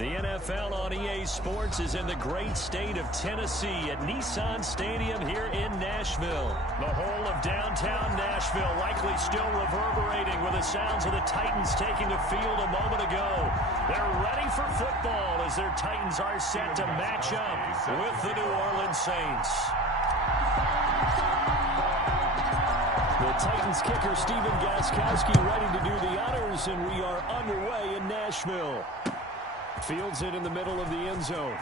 The NFL on EA Sports is in the great state of Tennessee at Nissan Stadium here in Nashville. The whole of downtown Nashville likely still reverberating with the sounds of the Titans taking the field a moment ago. They're ready for football as their Titans are set to match up with the New Orleans Saints. The Titans kicker Stephen Gostkowski ready to do the honors, and we are underway in Nashville. Fields it in the middle of the end zone.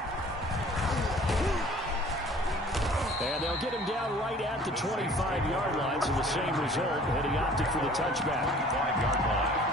And they'll get him down right at the 25-yard line, so the same result, and he opted for the touchback. 5-yard line.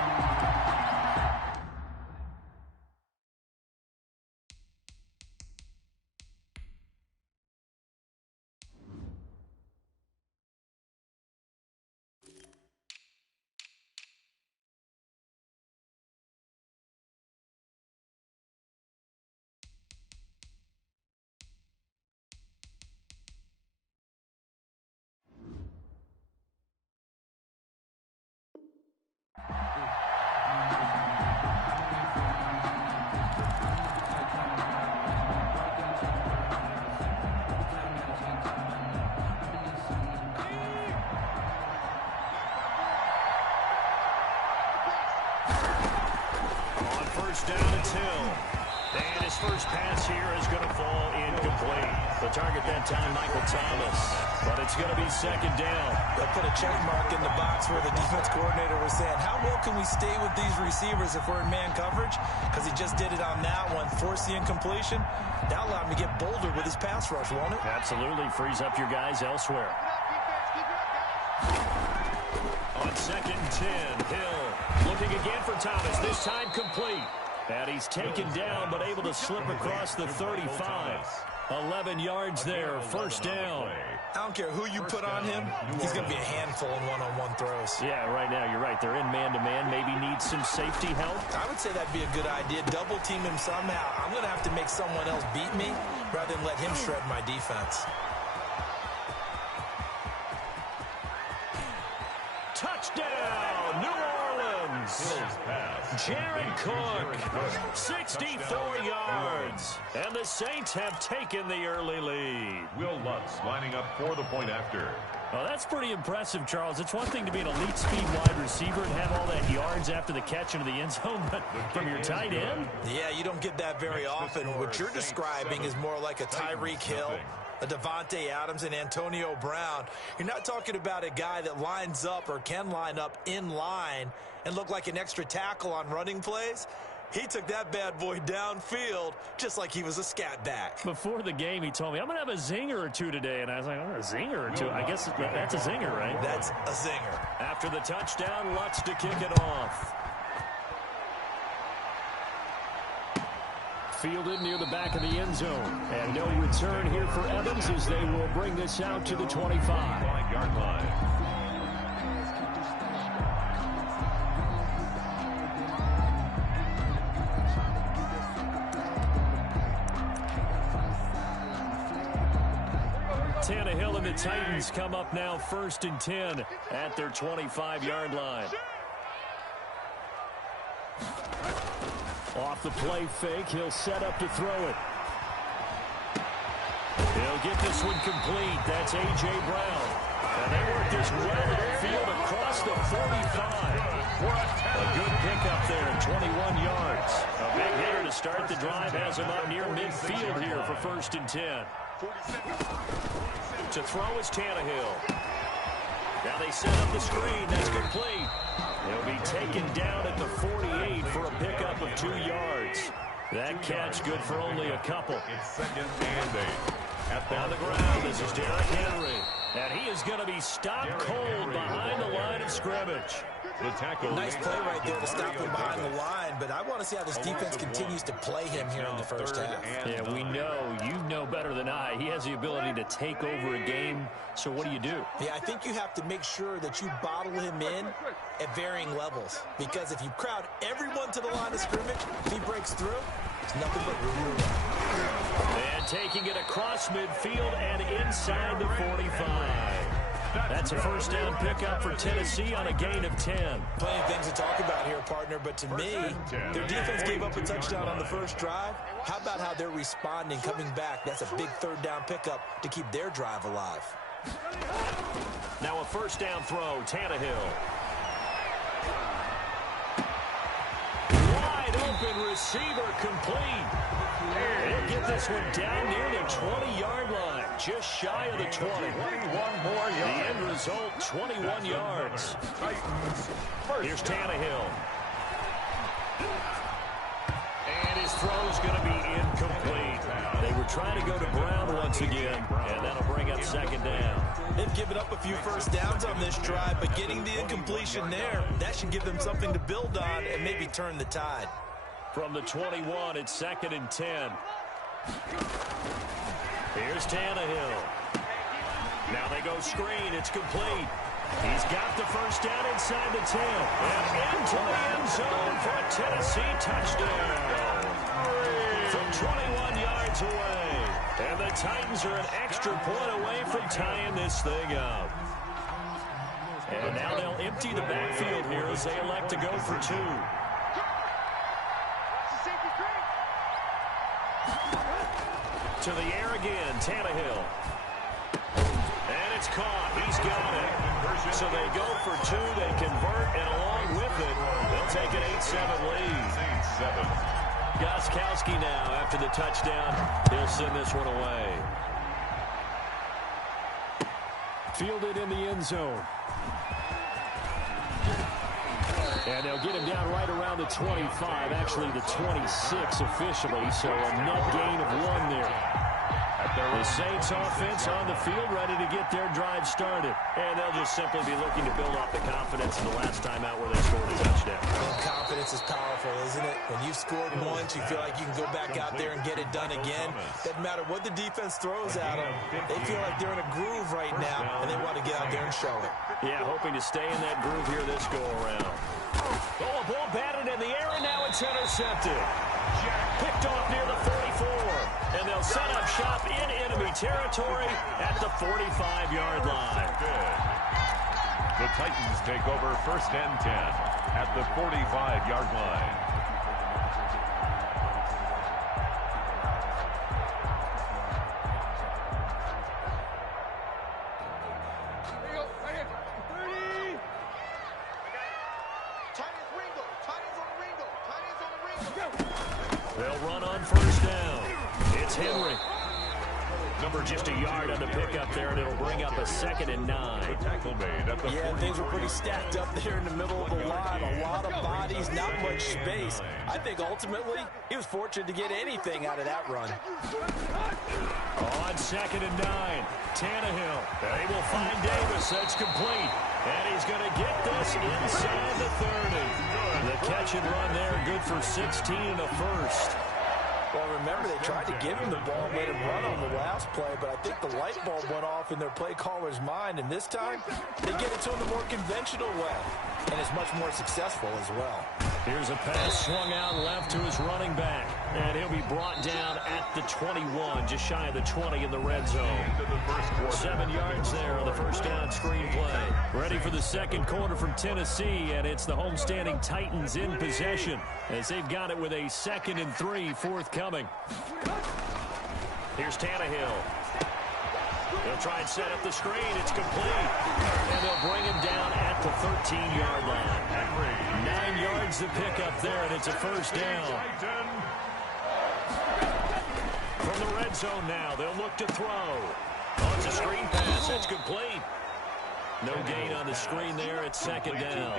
Down to Till. And his first pass here is going to fall incomplete. The target that time, Michael Thomas. But it's going to be second down. They'll put a check mark in the box where the defense coordinator was saying, how well can we stay with these receivers if we're in man coverage? Because he just did it on that one, forced the incompletion. That allowed him to get bolder with his pass rush, won't it? Absolutely. Frees up your guys elsewhere. On 2nd and 10, Hill looking again for Thomas, this time complete. And he's taken down, but able to slip across the 35. 11 yards there, first down. I don't care who you put on him, he's going to be a handful in one-on-one throws. Yeah, right now, you're right. They're in man-to-man, maybe need some safety help. I would say that'd be a good idea. Double team him somehow. I'm going to have to make someone else beat me rather than let him shred my defense. Touchdown, New Orleans. Jared Cook, 64 yards. And the Saints have taken the early lead. Will Lutz lining up for the point after. Well, that's pretty impressive, Charles. It's one thing to be an elite speed wide receiver and have all that yards after the catch into the end zone, but from your tight end? Yeah, you don't get that very often. What you're describing is more like a Tyreek Hill, a Devontae Adams, and Antonio Brown. You're not talking about a guy that lines up or can line up in line and look like an extra tackle on running plays. He took that bad boy downfield just like he was a scat back. Before the game, he told me, I'm going to have a zinger or two today. And I was like, oh, a zinger or two? I guess that's a zinger, right? That's a zinger. After the touchdown, Lutz to kick it off. Fielded near the back of the end zone. And no return here for Evans as they will bring this out to the 25. 5-yard line. Tannehill and the Titans come up now 1st and 10 at their 25-yard line. Off the play fake, he'll set up to throw it. He'll get this one complete. That's A.J. Brown. And they work this well upfield across the 45. A good pickup there, 21 yards. A big hitter to start the drive has him up near midfield here for 1st and 10. To throw is Tannehill. Now they set up the screen. That's complete. He'll be taken down at the 48 for a pickup of 2 yards. That catch good for only a couple. It's 2nd and 8. On the ground, this is Derrick Henry. And he is going to be stopped cold behind the line of scrimmage. The tackle. Nice play right there to stop him behind the line, but I want to see how this defense continues to play him here in the first half. Yeah, we know. You know better than I. He has the ability to take over a game, so what do you do? Yeah, I think you have to make sure that you bottle him in at varying levels, because if you crowd everyone to the line of scrimmage, if he breaks through, it's nothing but room. And taking it across midfield and inside the 45. That's a first down pickup for Tennessee on a gain of 10. Plenty of things to talk about here, partner, but to me, their defense gave up a touchdown on the first drive. How about how they're responding, coming back? That's a big third down pickup to keep their drive alive. Now a first down throw, Tannehill. Wide open receiver complete. He'll get this one down near the 20-yard line, just shy of the 20. 21 more yards. The end result, 21 yards. Here's Tannehill. And his throw's going to be incomplete. They were trying to go to Brown once again, and that'll bring up second down. They've given up a few first downs on this drive, but getting the incompletion there, that should give them something to build on and maybe turn the tide. From the 21, it's 2nd and 10. Here's Tannehill. Now they go screen. It's complete. He's got the first down inside the 10. And into the end zone for a Tennessee touchdown. From 21 yards away. And the Titans are an extra point away from tying this thing up. And now they'll empty the backfield here as they elect to go for 2. To the air again, Tannehill. And it's caught. He's got it. So they go for 2. They convert, and along with it, they'll take an 8-7 lead. 8-7. Gostkowski now, after the touchdown, he'll send this one away. Fielded in the end zone. And they'll get him down right around the 25, actually the 26 officially, so a net gain of 1 there. The Saints offense on the field, ready to get their drive started. And they'll just simply be looking to build off the confidence of the last time out where they scored a touchdown. And confidence is powerful, isn't it? When you've scored once, you feel like you can go back out there and get it done again. Doesn't matter what the defense throws at them. They feel like they're in a groove right now, and they want to get out there and show it. Yeah, hoping to stay in that groove here this go-around. Oh, a ball batted in the air, and now it's intercepted. Picked off near the 44. And they'll set up shop in enemy territory at the 45-yard line. Good. The Titans take over 1st and 10 at the 45-yard line. They'll run on 1st down. It's Henry. Number just a yard on the pickup there, and it'll bring up a 2nd and 9. The tackle made at the Things were pretty stacked up there in the middle of the line. A lot of bodies, not much space. I think ultimately he was fortunate to get anything out of that run. On 2nd and 9, Tannehill. They will find Davis. That's complete. And he's going to get this inside the 30. The catch and run there, good for 16 and a first. Well, remember, they tried to give him the ball, let him run on the last play, but I think the light bulb went off in their play caller's mind, and this time they get it to him the more conventional way, and it's much more successful as well. Here's a pass swung out left to his running back, and he'll be brought down at the 21, just shy of the 20 in the red zone. 7 yards there on the first down screen play. Ready for the second quarter from Tennessee, and it's the homestanding Titans in possession as they've got it with a 2nd and 3 forthcoming. Here's Tannehill. They'll try and set up the screen. It's complete. And they'll bring him down at the 13-yard line. 9 yards to pick up there, and it's a first down. From the red zone now, they'll look to throw. Oh, it's a screen pass. That's complete. No gain on the screen there. It's 2nd down.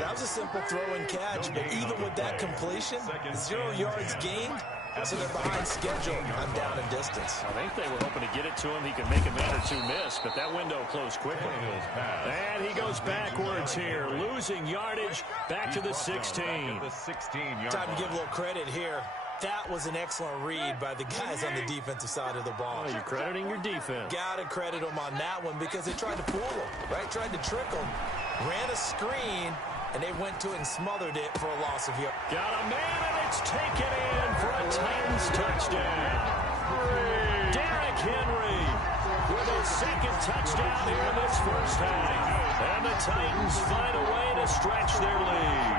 That was a simple throw and catch, but even with that completion, 0 yards gained. So they're behind schedule on down and distance. I think they were hoping to get it to him. He could make a man or 2 miss, but that window closed quickly. And he goes backwards here, losing yardage back to the 16. Time to give a little credit here. That was an excellent read by the guys on the defensive side of the ball. Oh, you're crediting your defense. Got to credit them on that one because they tried to fool him, right? Tried to trick him. Ran a screen, and they went to it and smothered it for a loss of yards. Got a man, and it's taken in for a Titans touchdown. Derrick Henry with his second touchdown here in this first half. And the Titans find a way to stretch their lead.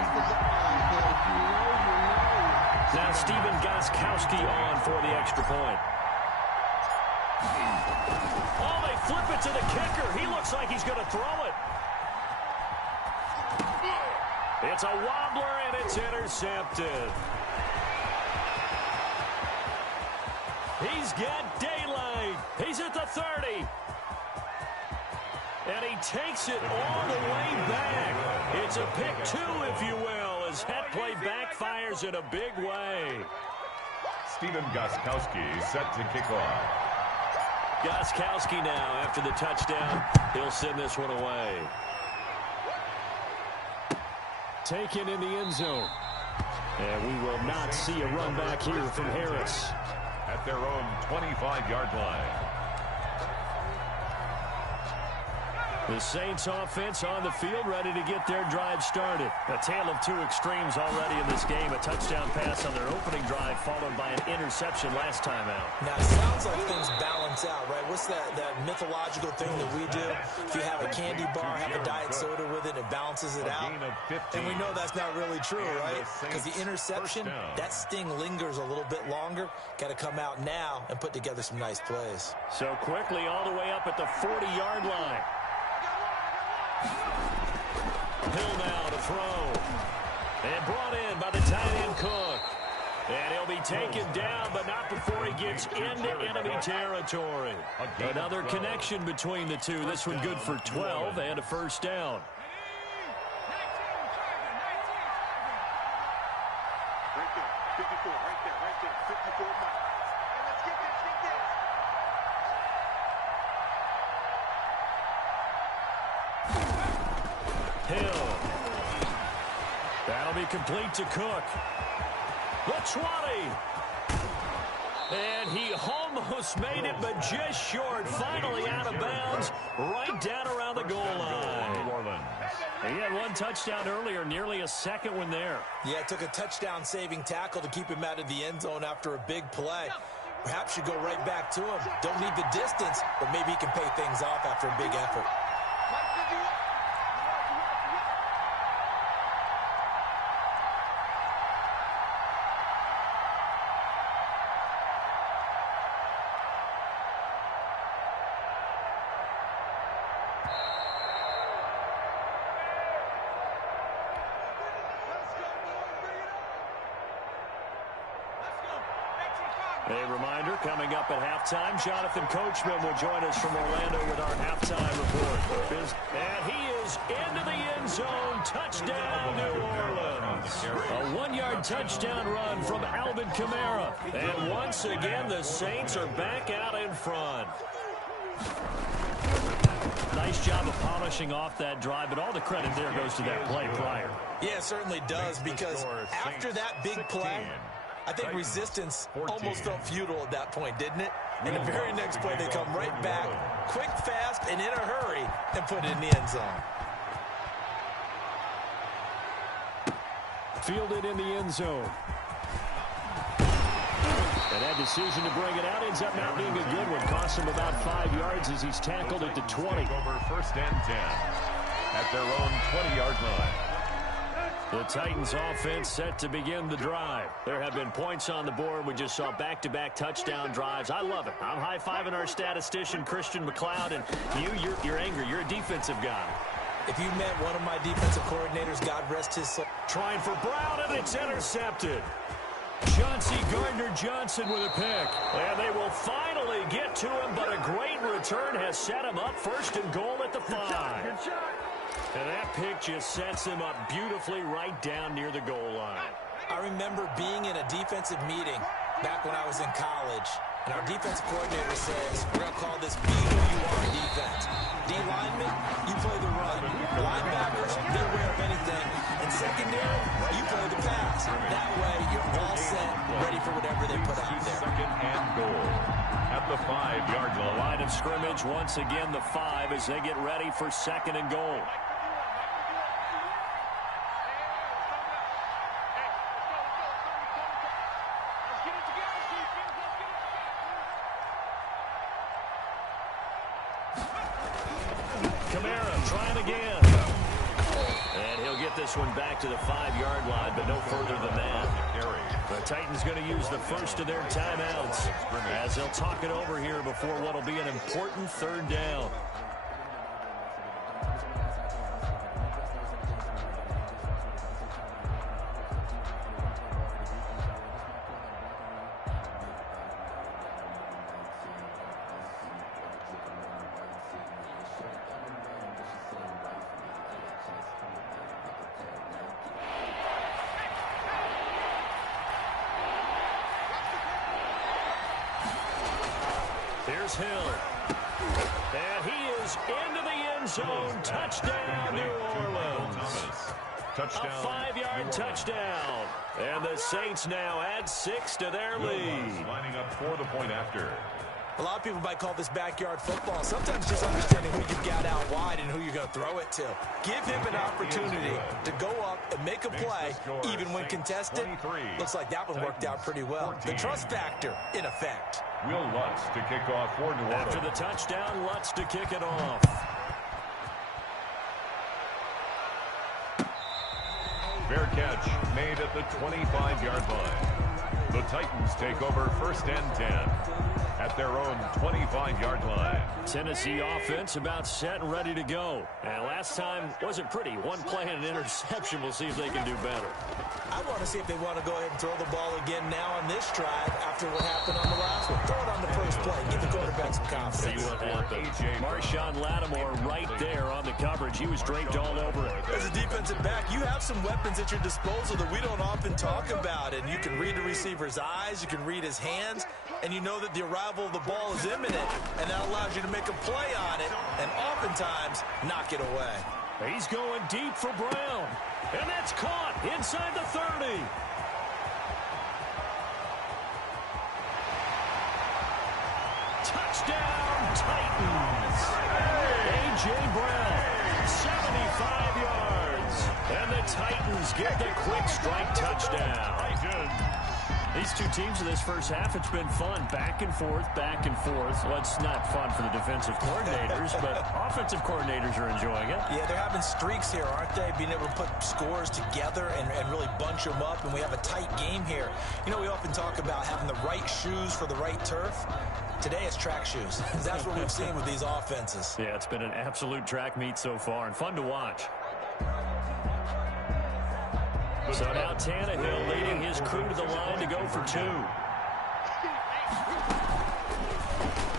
Now Stephen Gostkowski on for the extra point. Oh, they flip it to the kicker. He looks like he's going to throw it. It's a wobbler, and it's intercepted. He's got daylight. He's at the 30. And he takes it all the way back. It's a pick two, if you will, as that play backfires in a big way. Stephen Gostkowski set to kick off. Gostkowski now, after the touchdown, he'll send this one away. Taken in the end zone. And we will not see a run back here from Harris. At their own 25-yard line. The Saints offense on the field, ready to get their drive started. A tale of two extremes already in this game. A touchdown pass on their opening drive, followed by an interception last time out. Now, it sounds like things balance out, right? What's that mythological thing that we do? If you have a candy bar, have a diet soda with it, it balances it out. And we know that's not really true, right? Because the interception, that sting lingers a little bit longer. Got to come out now and put together some nice plays. So quickly all the way up at the 40-yard line. Hill now to throw. And brought in by the tight end Cook. And he'll be taken down, but not before he gets into enemy territory. Another connection between the two. This one good for 12 and a first down. Right there, 54, right there, 54 miles. Let's get this, Hill. That'll be complete to Cook. The 20. And he almost made it, but just short. Finally out of bounds, right down around the goal line. He had one touchdown earlier, nearly a second one there. Yeah, it took a touchdown-saving tackle to keep him out of the end zone after a big play. Perhaps should go right back to him. Don't need the distance, but maybe he can pay things off after a big effort. A reminder, coming up at halftime, Jonathan Coachman will join us from Orlando with our halftime report. And he is into the end zone. Touchdown, New Orleans. A one-yard touchdown run from Alvin Kamara. And once again, the Saints are back out in front. Nice job of polishing off that drive, but all the credit there goes to that play prior. Yeah, it certainly does, because after that big play, I think resistance almost felt futile at that point, didn't it? And the very next play, they come right back, quick, fast, and in a hurry, and put it in the end zone. Fielded in the end zone. And that decision to bring it out ends up not being a good one. Costs him about 5 yards as he's tackled at the 20. Over first and 10 at their own 20-yard line. The Titans offense set to begin the drive. There have been points on the board. We just saw back-to-back touchdown drives. I love it. I'm high-fiving our statistician, Christian McLeod, and you're angry. You're a defensive guy. If you met one of my defensive coordinators, God rest his soul. Trying for Brown, and it's intercepted. Chauncey Gardner-Johnson with a pick. And they will finally get to him, but a great return has set him up first and goal at the 5. Good shot. And that pick just sets him up beautifully right down near the goal line. I remember being in a defensive meeting back when I was in college, and our defensive coordinator says, we're going to call this be who you are defense. D linemen, you play the run. Linebackers, they're aware of anything. And secondary, you play the pass. That way, you're all set, ready for whatever they put out there. Second and goal at the 5-yard line. Line of scrimmage, once again the 5 as they get ready for second and goal. try it again. And he'll get this one back to the 5-yard line, but no further than that. The Titans going to use the first of their timeouts as they'll talk it over here before what will be an important third down. Here's Hill. And he is into the end zone. Touchdown, New Orleans. Touchdown. A 5-yard touchdown. And the Saints now add 6 to their lead. Lining up for the point after. A lot of people might call this backyard football. Sometimes just understanding who you've got out wide and who you're going to throw it to. Give him an opportunity to go up and make a play, even when contested. Looks like that one worked out pretty well. The trust factor in effect. Will Lutz to kick off for New Orleans. After the touchdown, Lutz to kick it off. Fair catch made at the 25-yard line. The Titans take over 1st and 10 at their own 25-yard line. Tennessee offense about set and ready to go. And last time wasn't pretty. One play and an interception. We'll see if they can do better. I want to see if they want to go ahead and throw the ball again now on this drive after what happened on the last one. Throw it on the first play. Give the quarterback some confidence. See what happened. Marshawn Lattimore right there on the coverage. He was draped all over it. As a defensive back, you have some weapons at your disposal that we don't often talk about. And you can read the receiver's eyes. You can read his hands. And you know that the arrival of the ball is imminent. And that allows you to make a play on it. And oftentimes, knock it away. He's going deep for Brown. And that's caught inside the 30. Touchdown, Titans. A.J. Brown, 75 yards. And the Titans get the quick strike touchdown. These two teams in this first half, it's been fun. Back and forth, back and forth. Well, it's not fun for the defensive coordinators, but offensive coordinators are enjoying it. Yeah, they're having streaks here, aren't they? Being able to put scores together and really bunch them up, and we have a tight game here. You know, we often talk about having the right shoes for the right turf. Today it's track shoes. That's what we've seen with these offenses. Yeah, it's been an absolute track meet so far, and fun to watch. So now Tannehill leading his crew to the line to go for 2.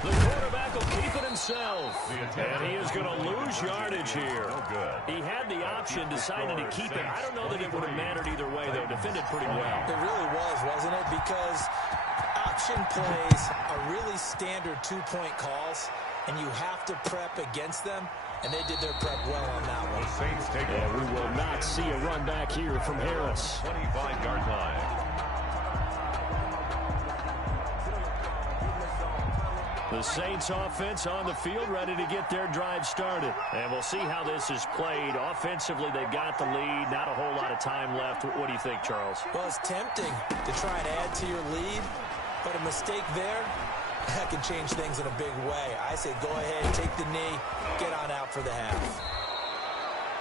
The quarterback will keep it himself. And he is going to lose yardage here. He had the option, decided to keep it. I don't know that it would have mattered either way, though. Defended pretty well. It really was, wasn't it? Because option plays are really standard 2-point calls, and you have to prep against them. And they did their prep well on that one. The Saints take over. We will not see a run back here from Harris. 25-yard line. The Saints offense on the field ready to get their drive started. And we'll see how this is played. Offensively, they've got the lead. Not a whole lot of time left. What do you think, Charles? Well, it's tempting to try and add to your lead, but a mistake there, that can change things in a big way. I say go ahead, take the knee, get on out for the half.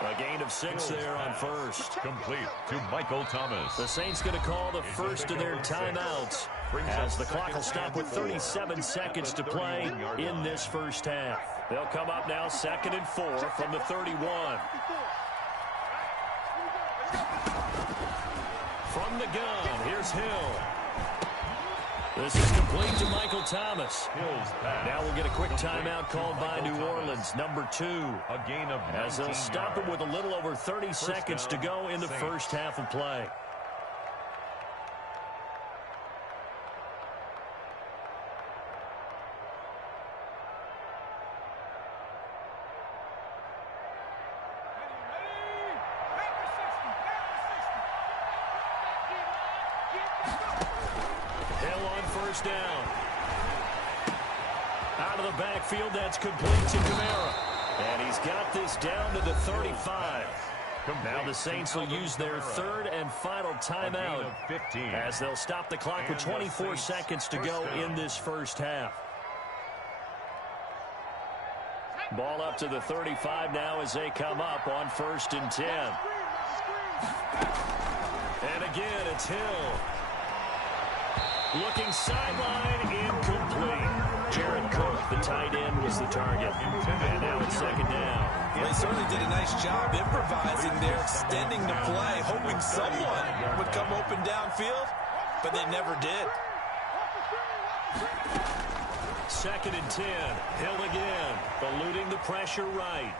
A gain of 6 there on first. Complete to Michael Thomas. The Saints going to call the first of their timeouts as the clock will stop with 37 seconds to play in this first half. They'll come up now 2nd and 4 from the 31. From the gun, here's Hill. This is complete to Michael Thomas. Now we'll get a quick timeout called by New Orleans, number 2. A gain of 19 as they'll stop it with a little over 30 seconds to go in the first half of play. Down. Out of the backfield, that's complete to Kamara. And he's got this down to the 35. Now the Saints will use their 3rd and final timeout as they'll stop the clock with 24 seconds to go in this first half. Ball up to the 35 now as they come up on 1st and 10. And again, it's Hill. Looking sideline, incomplete. Jared Cook, the tight end, was the target. And now it's 2nd down. Well, they certainly did a nice job improvising there, extending the play, hoping someone would come open downfield, but they never did. 2nd and 10. Hill again, eluding the pressure right.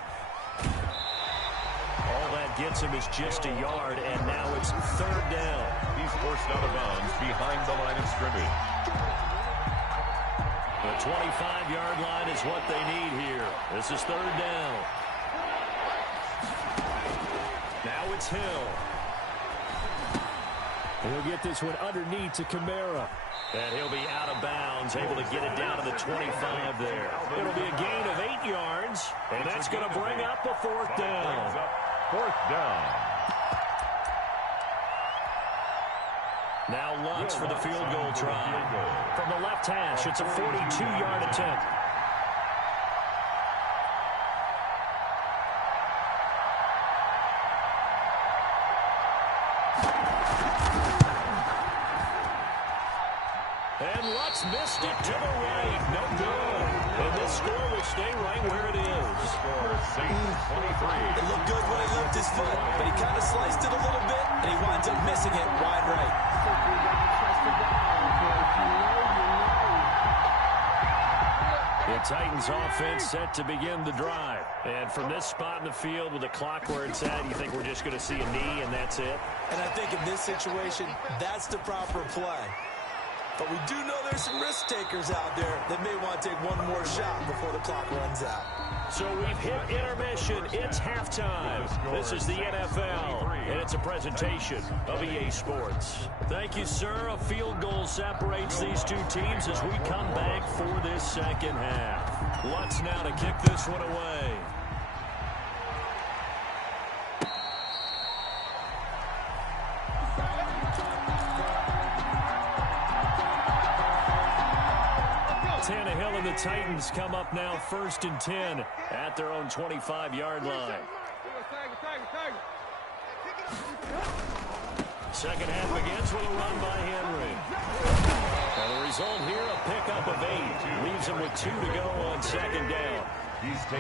All that gets him is just a yard, and now it's 3rd down. He's forced out of bounds behind the line of scrimmage. The 25-yard line is what they need here. This is 3rd down. Now it's Hill. He'll get this one underneath to Kamara. And he'll be out of bounds, able to get it down to the 25 there. It'll be a gain of 8 yards, and that's going to bring up a 4th down. 4th down. Now Lutz for the field goal try. From the left hash, it's a 42-yard attempt. And Lutz missed it to the right. No good. And this score will stay right where it is. Score 6-23. It looked good when he left his foot, but he kind of sliced it a little bit, and he winds up missing it wide right. The Titans offense set to begin the drive. And from this spot in the field with the clock where it's at, you think we're just going to see a knee and that's it? And I think in this situation, that's the proper play. But we do know there's some risk takers out there that may want to take one more shot before the clock runs out. So we've hit intermission. It's halftime. This is the NFL, and it's a presentation of EA Sports. Thank you, sir. A field goal separates these two teams as we come back for this second half. Lutz now to kick this one away. Tannehill and the Titans come up now 1st and 10 at their own 25-yard line. Second half begins with a run by Henry. And the result here, a pickup of 8. Leaves him with 2 to go on 2nd down.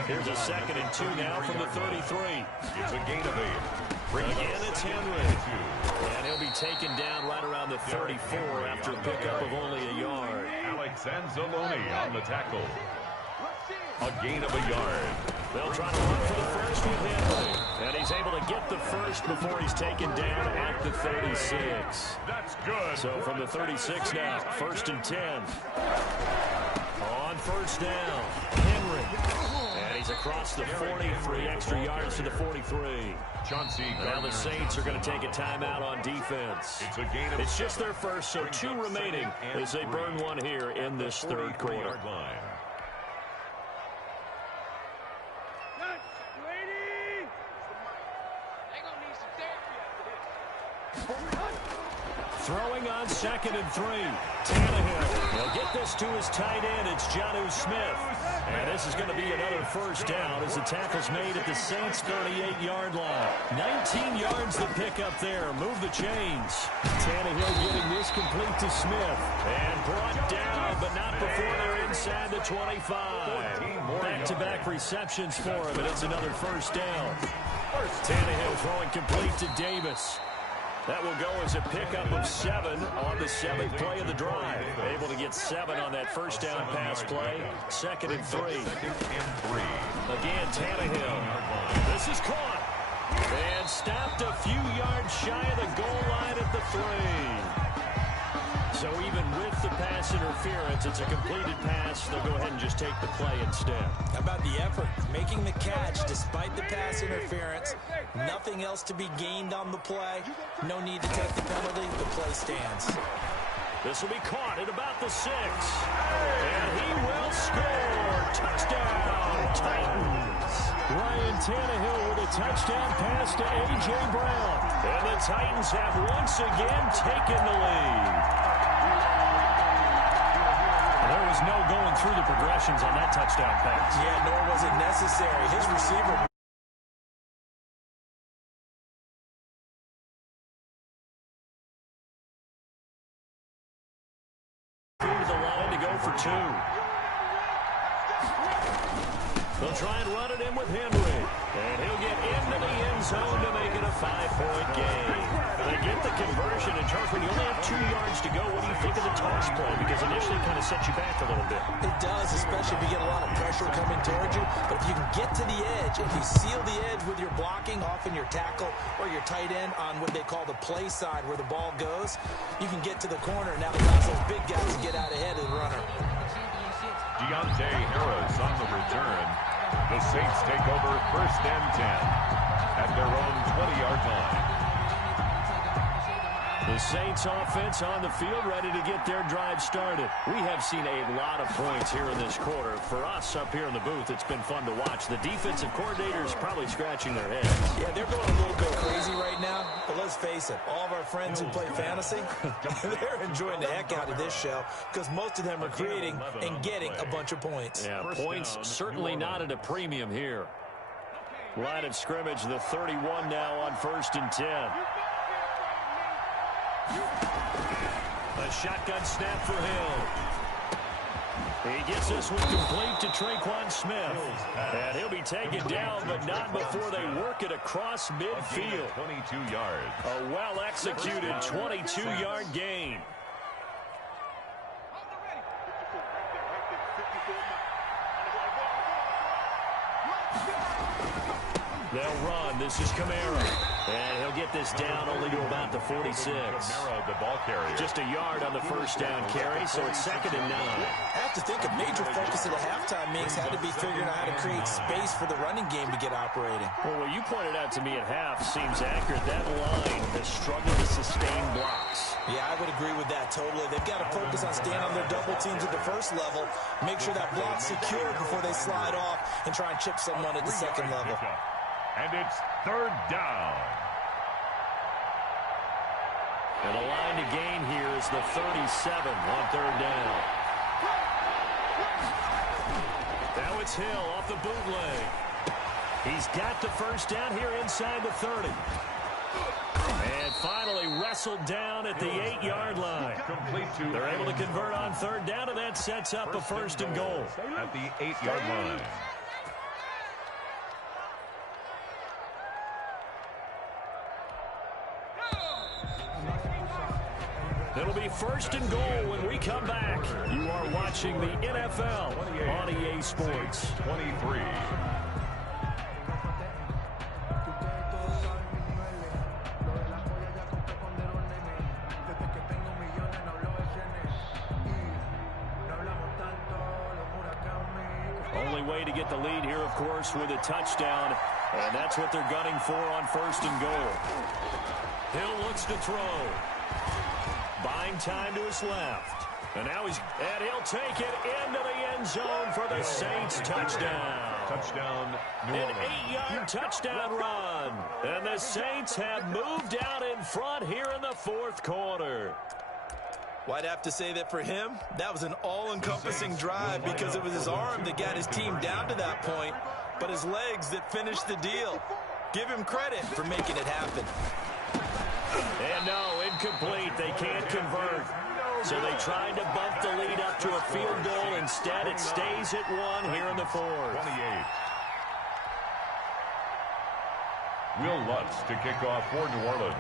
Here's a 2nd and 2 now from the 33. It's a gain of 8. Again, it's Henry. And he'll be taken down right around the 34 after a pickup of only a yard. Alex Anzalone on the tackle. A gain of a yard. They'll try to run for the first with Henry. And he's able to get the first before he's taken down at the 36. That's good. So from the 36 now, 1st and 10. On 1st down, Henry. And he's across the 40, 3 extra yards to the 43. Chauncey Now the Saints are going to take a timeout on defense. It's a gain of It's just their first, so 2 remaining as they burn one here in this 3rd quarter. Throwing on 2nd and 3. Tannehill will get this to his tight end. It's Jonnu Smith. And this is going to be another 1st down as the tackle's made at the Saints' 38-yard line. 19 yards to pick up there. Move the chains. Tannehill getting this complete to Smith. And brought down, but not before they're inside the 25. Back-to-back receptions for him, and it's another 1st down. Tannehill throwing complete to Davis. That will go as a pickup of 7 on the 7th play of the drive. Able to get 7 on that 1st down pass play. 2nd and 3. Again, Tannehill. This is caught. And stopped a few yards shy of the goal line at the 3. So even with the pass interference, it's a completed pass. They'll go ahead and just take the play instead. How about the effort? Making the catch despite the pass interference. Nothing else to be gained on the play. No need to take the penalty. The play stands. This will be caught at about the 6. And he will score. Touchdown, Titans. Ryan Tannehill with a touchdown pass to A.J. Brown. And the Titans have once again taken the lead. There was no going through the progressions on that touchdown pass. Yeah, nor was it necessary. His receiver to the line to go for 2. They'll try and run it in with Henry. And he'll get into the end zone to make it a 5-point game. They get the conversion, and Charles, when you only have 2 yards to go, what do you think of the toss play? Because initially it kind of sets you back a little bit. It does, especially if you get a lot of pressure coming towards you. But if you can get to the edge, if you seal the edge with your blocking, often your tackle or your tight end on what they call the play side where the ball goes, you can get to the corner. Now the guys, those big guys, get out ahead of the runner. Deontay Harris on the return. The Saints take over 1st and 10 at their own 20-yard line. The Saints offense on the field, ready to get their drive started. We have seen a lot of points here in this quarter. For us up here in the booth, it's been fun to watch. The defensive coordinators probably scratching their heads. Yeah, they're going a little bit crazy right now. But let's face it, all of our friends who play fantasy, they're enjoying the heck out of this show because most of them are creating and getting a bunch of points. Yeah, points certainly not at a premium here. Line of scrimmage, the 31 now on 1st and 10. A shotgun snap for Hill. He gets this one complete to Traquan Smith. And he'll be taken down, but not before they work it across midfield. 22 yards. A well-executed 22-yard gain. They'll run. This is Kamara. And he'll get this down only to about the 46. Kamara, the ball carrier. Just a yard on the first down carry, so it's 2nd and 9. I have to think a major focus of the halftime mix had to be figuring out how to create space for the running game to get operating. Well, what you pointed out to me at half seems accurate. That line has struggled to sustain blocks. Yeah, I would agree with that totally. They've got to focus on staying on their double teams at the first level, make sure that block's secure before they slide off and try and chip someone at the second level. And it's 3rd down. And the line to gain here is the 37 on 3rd down. Now it's Hill off the bootleg. He's got the first down here inside the 30. And finally wrestled down at the 8-yard line. They're able to convert on 3rd down, and that sets up a 1st and goal. At the 8-yard line. It'll be 1st and goal when we come back. You are watching the NFL on EA Sports. 23. Only way to get the lead here, of course, with a touchdown. And that's what they're gunning for on 1st and goal. Hill looks to throw. Buying time to his left. And now he'll take it into the end zone for the Saints touchdown. Touchdown, New An Orleans. 8-yard touchdown run. And the Saints have moved out in front here in the 4th quarter. Well, I'd have to say that for him, that was an all-encompassing drive because it was his arm that got his team down to that point, but his legs that finished the deal. Give him credit for making it happen. And no, incomplete. They can't convert. So they tried to bump the lead up to a field goal. Instead, it stays at 1 here in the 4th. 28. Will Lutz to kick off for New Orleans.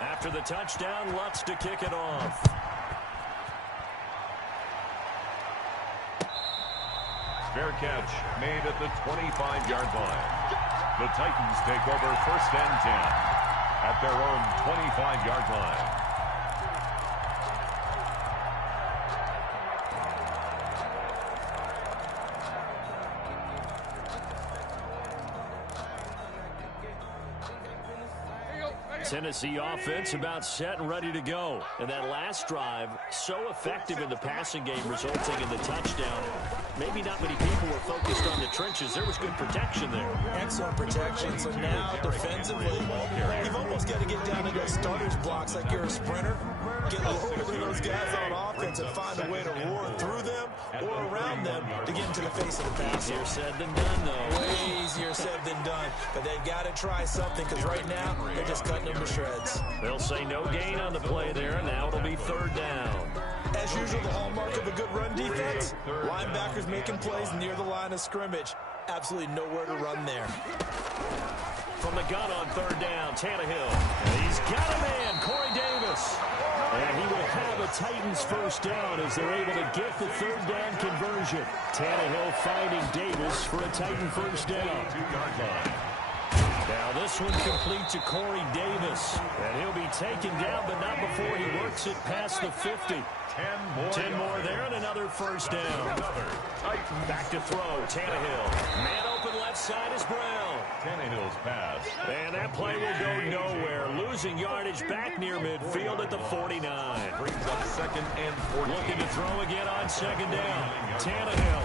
After the touchdown, Lutz to kick it off. Fair catch made at the 25-yard line. The Titans take over 1st and 10 at their own 25-yard line. Tennessee offense about set and ready to go. And that last drive, so effective in the passing game, resulting in the touchdown. Maybe not many people were focused on the trenches. There was good protection there. Excellent protection. So now, defensively, you've almost got to get down into starter's blocks like you're a sprinter. Get lower than those guys on offense and find a way to roar through them or around them to get into the face of the pass. Easier said than done, though. Way easier said than done. But they've got to try something because right now, they're just cutting them to shreds. They'll say no gain on the play there. Now it'll be third down. As usual, the hallmark of a good run defense, linebackers making plays near the line of scrimmage. Absolutely nowhere to run there. From the gun on third down, Tannehill. He's got a man, Corey Davis. And he will have a Titans first down as they're able to get the third down conversion. Tannehill finding Davis for a Titan first down. 2-yard line. Now this one complete to Corey Davis. And he'll be taken down, but not before he works it past the 50. 10 more there and another first down. Back to throw, Tannehill. Man open left side is Brown. Tannehill's pass. And that play will go nowhere. Losing yardage back near midfield at the 49. Brings up second and 14. Looking to throw again on second down. Tannehill.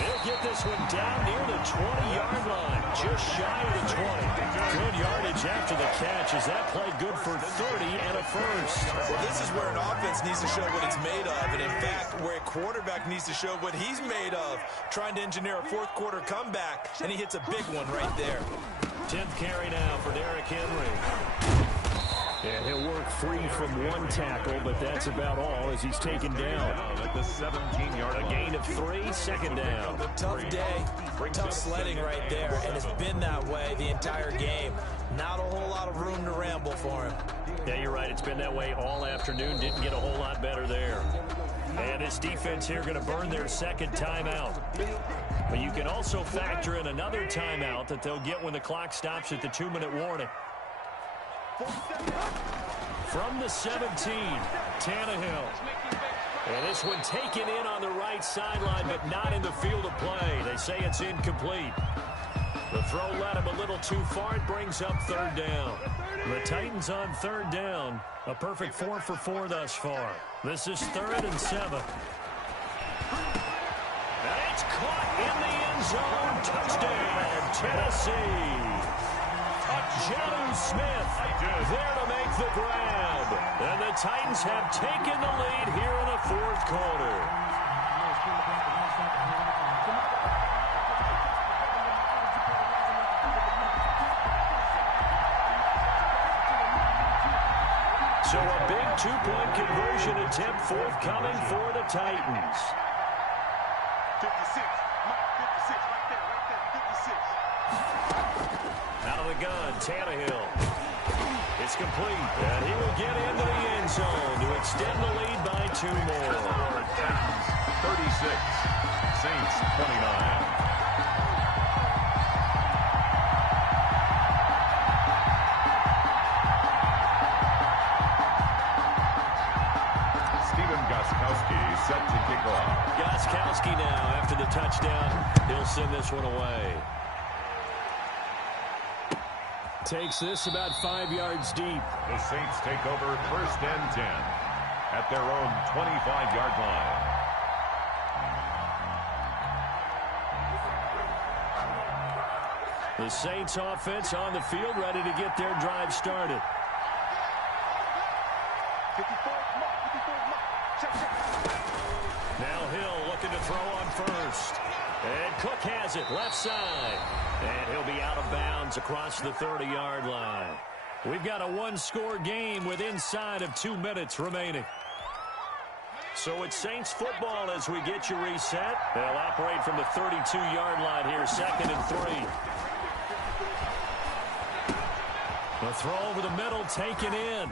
He'll get this one down near the 20-yard line. Just shy of the 20. Good yardage after the catch. Is that play good for 30 and a first? Well, this is where an offense needs to show what it's made of. And in fact, where a quarterback needs to show what he's made of. Trying to engineer a fourth quarter comeback. And he hits a big one right there. 10th carry now for Derrick Henry. And he'll work free from one tackle, but that's about all as he's taken down. At the 17-yard line. A gain of 3, second down. Tough day, tough sledding right there, and it's been that way the entire game. Not a whole lot of room to ramble for him. Yeah, you're right. It's been that way all afternoon. Didn't get a whole lot better there. And this defense here going to burn their second timeout. But you can also factor in another timeout that they'll get when the clock stops at the 2-minute warning. From the 17, Tannehill. And this one taken in on the right sideline, but not in the field of play. They say it's incomplete. The throw led him a little too far. It brings up third down. The Titans on third down. A perfect 4 for 4 thus far. This is 3rd and 7. And it's caught in the end zone. Touchdown, Tennessee. Jonnu Smith there to make the grab. And the Titans have taken the lead here in the fourth quarter. So a big 2-point conversion attempt forthcoming for the Titans. 56. Mike, 56. Right there. 56. Out of the gun, Tannehill. It's complete, and he will get into the end zone to extend the lead by 2 more. 36, Saints 29. Set to kick off. Gostkowski now after the touchdown. He'll send this one away. Takes this about 5 yards deep. The Saints take over first and 10 at their own 25-yard line. The Saints offense on the field ready to get their drive started. 54. Now Hill looking to throw on first. And Cook has it left side. And he'll be out of bounds across the 30-yard line. We've got a 1-score game with inside of 2 minutes remaining. So it's Saints football as we get you reset. They'll operate from the 32-yard line here, 2nd and 3. The throw over the middle taken in.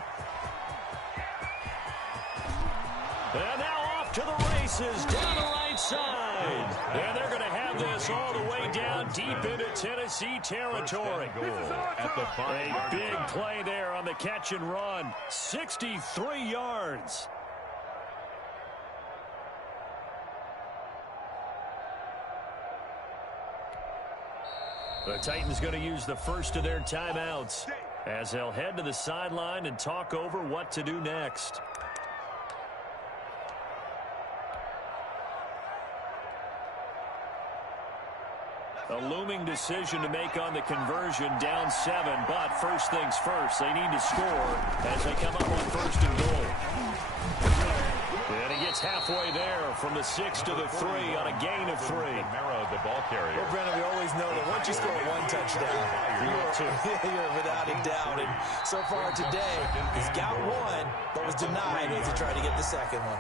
And now off to the races down the right side. And they're going to have this all the way down deep into Tennessee territory. At the 5-yard A big play there on the catch and run. 63 yards. The Titans going to use the first of their timeouts. as they'll head to the sideline and talk over what to do next. A looming decision to make on the conversion, down 7, but first things first, they need to score as they come up on 1st and goal. And he gets halfway there from the 6 to the 3 on a gain of 3. The ball carrier. Well, Brennan, we always know that once you score 1 touchdown, you're without a doubt. And so far today, he's got 1, but was denied as he tried to get the second one.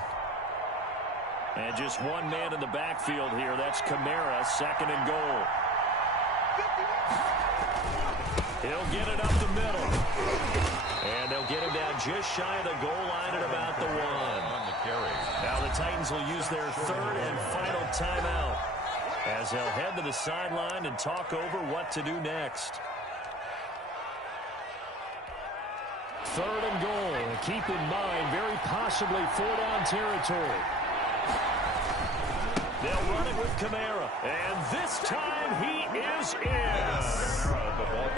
And just one man in the backfield here. That's Kamara, 2nd and goal. He'll get it up the middle. And they'll get him down just shy of the goal line at about the 1. Now the Titans will use their 3rd and final timeout as they'll head to the sideline and talk over what to do next. 3rd and goal. Keep in mind, very possibly 4-down territory. They'll run it with Kamara. And this time he is in.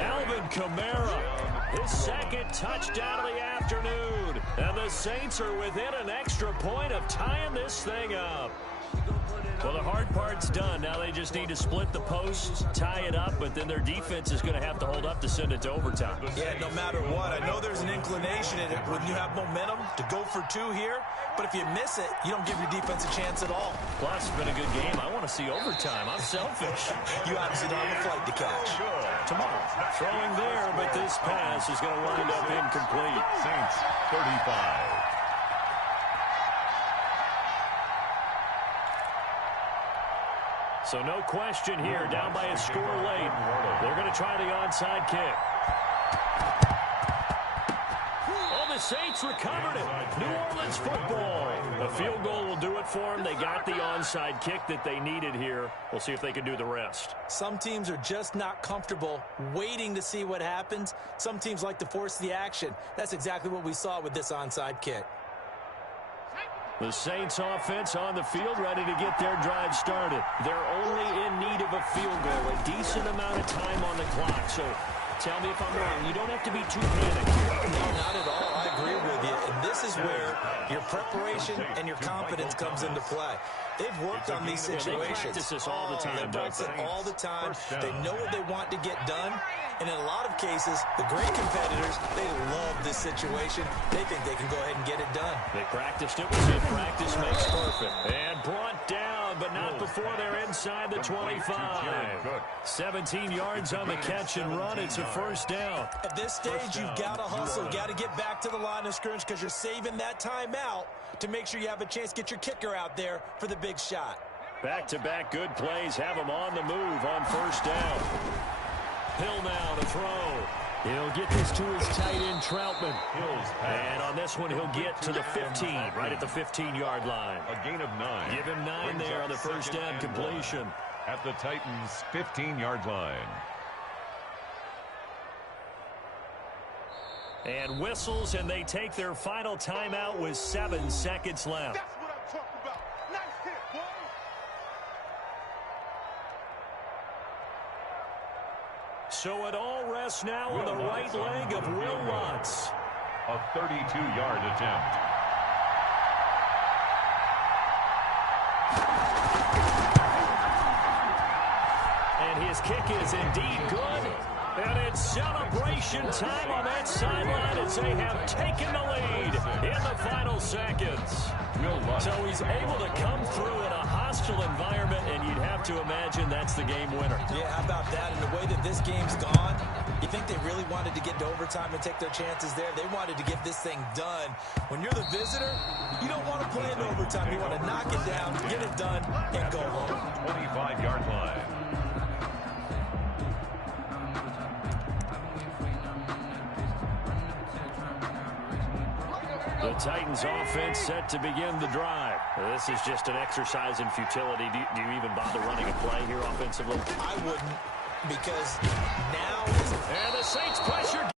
Alvin Kamara, his 2nd touchdown of the afternoon. And the Saints are within an extra point of tying this thing up. Well, the hard part's done. Now they just need to split the posts, tie it up, but then their defense is going to have to hold up to send it to overtime. Yeah, no matter what. I know there's an inclination in it when you have momentum to go for 2 here, but if you miss it, you don't give your defense a chance at all. Plus, it's been a good game. I want to see overtime. I'm selfish. You obviously don't have a flight to catch. Tomorrow. Throwing there, but this pass is going to wind up incomplete. Saints 35. So no question here, down by a score late. They're going to try the onside kick. Oh, the Saints recovered it. New Orleans football. A field goal will do it for them. They got the onside kick that they needed here. We'll see if they can do the rest. Some teams are just not comfortable waiting to see what happens. Some teams like to force the action. That's exactly what we saw with this onside kick. The Saints offense on the field, ready to get their drive started. They're only in need of a field goal, a decent amount of time on the clock. So tell me if I'm wrong. You don't have to be too panicked here. No, not at all. I agree with you. And this is where your preparation and your confidence comes into play. They've worked on these situations. They practice this all the time. They practice it all the time. They know what they want to get done. And in a lot of cases, the great competitors, they love this situation. They think they can go ahead and get it done. They practiced it. We said practice makes perfect. And brought down, but not before they're inside the 25. 17 yards on the catch and run. It's a 1st down. At this stage, you've got to hustle. You've got to get back to the line of scrimmage because you're saving that timeout to make sure you have a chance to get your kicker out there for the big shot. Back-to-back good plays have them on the move on 1st down. Hill now to throw. He'll get this to his tight end, Troutman. And on this one, he'll get to the 15, right at the 15-yard line. A gain of 9. Give him 9 there on the 1st down completion. At the Titans' 15-yard line. And whistles, and they take their final timeout with 7 seconds left. That's what I'm talking about. Nice hit, boy. So it all rests now on the right leg of Will Lutz. A 32-yard attempt. And his kick is indeed good. And it's celebration time on that sideline as they have taken the lead in the final seconds. So he's able to come through in a hostile environment, and you'd have to imagine that's the game winner. Yeah, how about that? And the way that this game's gone, you think they really wanted to get to overtime and take their chances there. They wanted to get this thing done. When you're the visitor, you don't want to play in overtime. You want to knock it down, get it done, and go home. 25-yard line. The Titans offense set to begin the drive. This is just an exercise in futility. Do you even bother running a play here offensively? I wouldn't, because now... And the Saints pressure